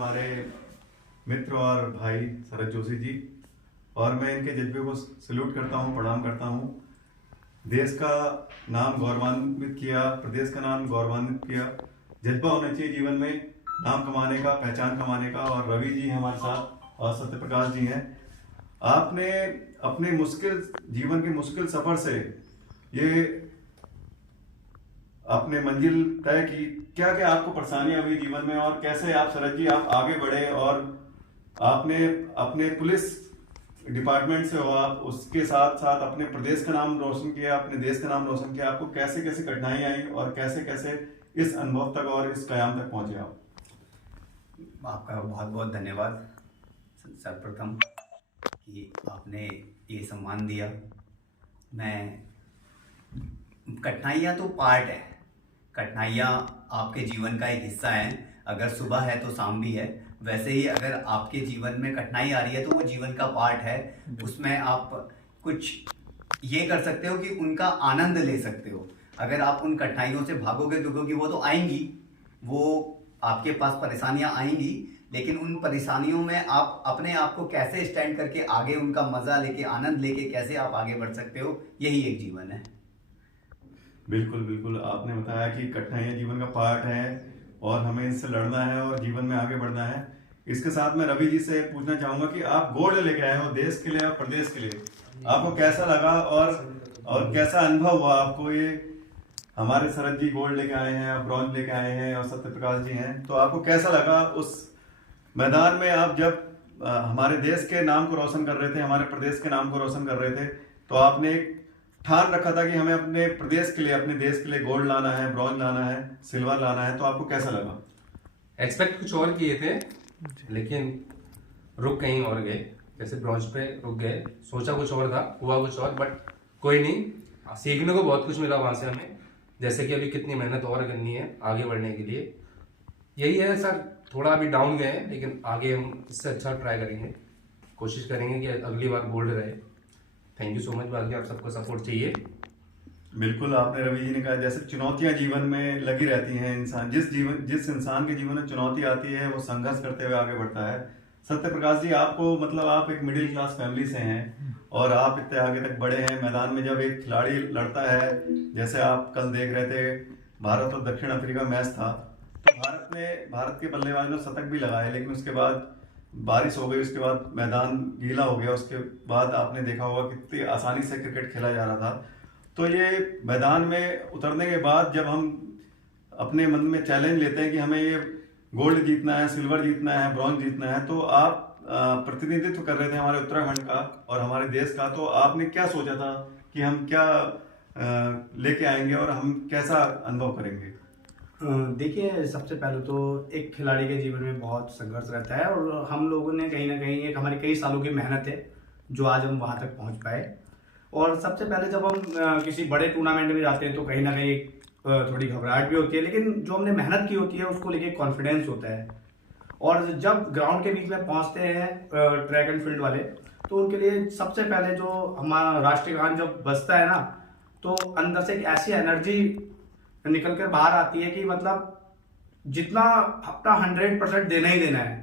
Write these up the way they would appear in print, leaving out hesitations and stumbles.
हमारे मित्र और भाई शरद जोशी जी, और मैं इनके जज्बे को सल्यूट करता हूँ, प्रणाम करता हूँ। देश का नाम गौरवान्वित किया, प्रदेश का नाम गौरवान्वित किया। जज्बा होना चाहिए जीवन में नाम कमाने का, पहचान कमाने का। और रवि जी हमारे साथ और सत्य प्रकाश जी हैं। आपने अपने मुश्किल जीवन के मुश्किल सफर से ये आपने मंजिल तय की। क्या क्या आपको परेशानियां हुई जीवन में और कैसे आप शरद जी आप आगे बढ़े और आपने अपने पुलिस डिपार्टमेंट से हो, आप उसके साथ साथ अपने प्रदेश का नाम रोशन किया, अपने देश का नाम रोशन किया। आपको कैसे कैसे कठिनाई आई और कैसे कैसे इस अनुभव तक और इस कयाम तक पहुंचे आप? आपका बहुत बहुत धन्यवाद सर्वप्रथम कि आपने ये सम्मान दिया। मैं कठिनाइयाँ तो पार्ट है, कठिनाइयाँ आपके जीवन का एक हिस्सा है। अगर सुबह है तो शाम भी है, वैसे ही अगर आपके जीवन में कठिनाई आ रही है तो वो जीवन का पार्ट है। उसमें आप कुछ ये कर सकते हो कि उनका आनंद ले सकते हो। अगर आप उन कठिनाइयों से भागोगे, क्योंकि वो तो आएंगी, वो आपके पास परेशानियां आएंगी, लेकिन उन परेशानियों में आप अपने आप को कैसे स्टैंड करके आगे उनका मजा लेके, आनंद लेके कैसे आप आगे बढ़ सकते हो, यही एक जीवन है। बिल्कुल बिल्कुल, आपने बताया कि कठिनाइयां जीवन का पार्ट है और हमें इनसे लड़ना है और जीवन में आगे बढ़ना है। इसके साथ मैं रवि जी से पूछना चाहूंगा कि आप गोल्ड लेके आए हो देश के लिए और प्रदेश के लिए, आपको कैसा लगा और कैसा अनुभव हुआ आपको? ये हमारे शरद जी गोल्ड लेके आए हैं, आप ब्रॉन्ज लेके आए हैं और सत्य प्रकाश जी हैं, तो आपको कैसा लगा उस मैदान में? आप जब हमारे देश के नाम को रोशन कर रहे थे, हमारे प्रदेश के नाम को रोशन कर रहे थे, तो आपने एक ठान रखा था कि हमें अपने प्रदेश के लिए, अपने देश के लिए गोल्ड लाना है, ब्रॉन्ज लाना है, सिल्वर लाना है। तो आपको कैसा लगा? एक्सपेक्ट कुछ और किए थे, लेकिन रुक कहीं और गए। जैसे ब्रॉन्ज पे रुक गए, सोचा कुछ और था, हुआ कुछ और, बट कोई नहीं, सीखने को बहुत कुछ मिला वहां से हमें। जैसे कि अभी कितनी मेहनत और करनी है आगे बढ़ने के लिए। यही है सर, थोड़ा अभी डाउन गए हैं, लेकिन आगे हम इससे अच्छा ट्राई करेंगे, कोशिश करेंगे कि अगली बार गोल्ड रहे। Thank you so much. बाकी आप सबको सपोर्ट चाहिए। बिल्कुल, आपने रवि जी ने कहा जैसे चुनौतियां जीवन में लगी रहती हैं। इंसान जिस इंसान के जीवन में चुनौती आती है वो संघर्ष करते हुए आगे बढ़ता है। सत्य प्रकाश जी, आपको मतलब आप एक मिडिल क्लास फैमिली से हैं और आप इतने आगे तक बढ़े हैं। मैदान में जब एक खिलाड़ी लड़ता है, जैसे आप कल देख रहे थे भारत और दक्षिण अफ्रीका मैच था, तो भारत के बल्लेबाज ने शतक भी लगाए, लेकिन उसके बाद बारिश हो गई, उसके बाद मैदान गीला हो गया। उसके बाद आपने देखा होगा कितनी आसानी से क्रिकेट खेला जा रहा था। तो ये मैदान में उतरने के बाद जब हम अपने मन में चैलेंज लेते हैं कि हमें ये गोल्ड जीतना है, सिल्वर जीतना है, ब्रॉन्ज जीतना है, तो आप प्रतिनिधित्व कर रहे थे हमारे उत्तराखंड का और हमारे देश का, तो आपने क्या सोचा था कि हम क्या लेके आएंगे और हम कैसा अनुभव करेंगे? देखिए, सबसे पहले तो एक खिलाड़ी के जीवन में बहुत संघर्ष रहता है और हम लोगों ने कहीं ना कहीं एक हमारी कई सालों की मेहनत है जो आज हम वहाँ तक पहुँच पाए। और सबसे पहले जब हम किसी बड़े टूर्नामेंट में जाते हैं तो कहीं ना कहीं थोड़ी घबराहट भी होती है, लेकिन जो हमने मेहनत की होती है उसको लेके कॉन्फिडेंस होता है। और जब ग्राउंड के बीच में पहुँचते हैं ट्रैक एंड फील्ड वाले, तो उनके लिए सबसे पहले जो हमारा राष्ट्रीय गान जब बजता है ना, तो अंदर से एक ऐसी एनर्जी निकल कर बाहर आती है कि मतलब जितना अपना 100% देना ही देना है।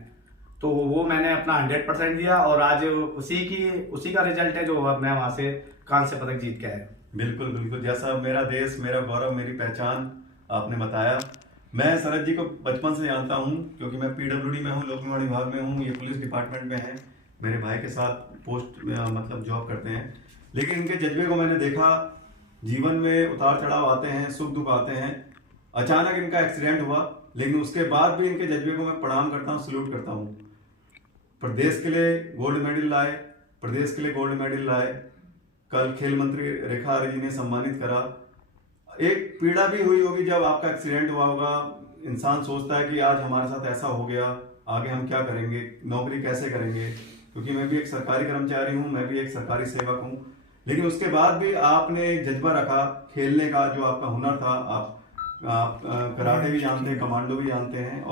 तो वो मैंने अपना 100% दिया और आज उसी का रिजल्ट है जो मैं वहां से कांस्य पदक जीत के आया। बिल्कुल बिल्कुल, जैसा मेरा देश, मेरा गौरव, मेरी पहचान आपने बताया। मैं शरद जी को बचपन से जानता हूँ क्योंकि मैं PWD में हूँ, लोक निर्माण विभाग में हूँ, ये पुलिस डिपार्टमेंट में है। मेरे भाई के साथ पोस्ट मतलब जॉब करते हैं। लेकिन इनके जज्बे को मैंने देखा, जीवन में उतार चढ़ाव आते हैं, सुख दुख आते हैं। अचानक इनका एक्सीडेंट हुआ, लेकिन उसके बाद भी इनके जज्बे को मैं प्रणाम करता हूँ, सल्यूट करता हूँ। प्रदेश के लिए गोल्ड मेडल लाए, प्रदेश के लिए गोल्ड मेडल लाए। कल खेल मंत्री रेखा आर्य जी ने सम्मानित करा। एक पीड़ा भी हुई होगी जब आपका एक्सीडेंट हुआ होगा। इंसान सोचता है कि आज हमारे साथ ऐसा हो गया, आगे हम क्या करेंगे, नौकरी कैसे करेंगे, क्योंकि मैं भी एक सरकारी कर्मचारी हूँ, मैं भी एक सरकारी सेवक हूँ। लेकिन उसके बाद भी आपने एक जज्बा रखा खेलने का, जो आपका हुनर था। आप कराटे भी जानते हैं, कमांडो भी जानते हैं और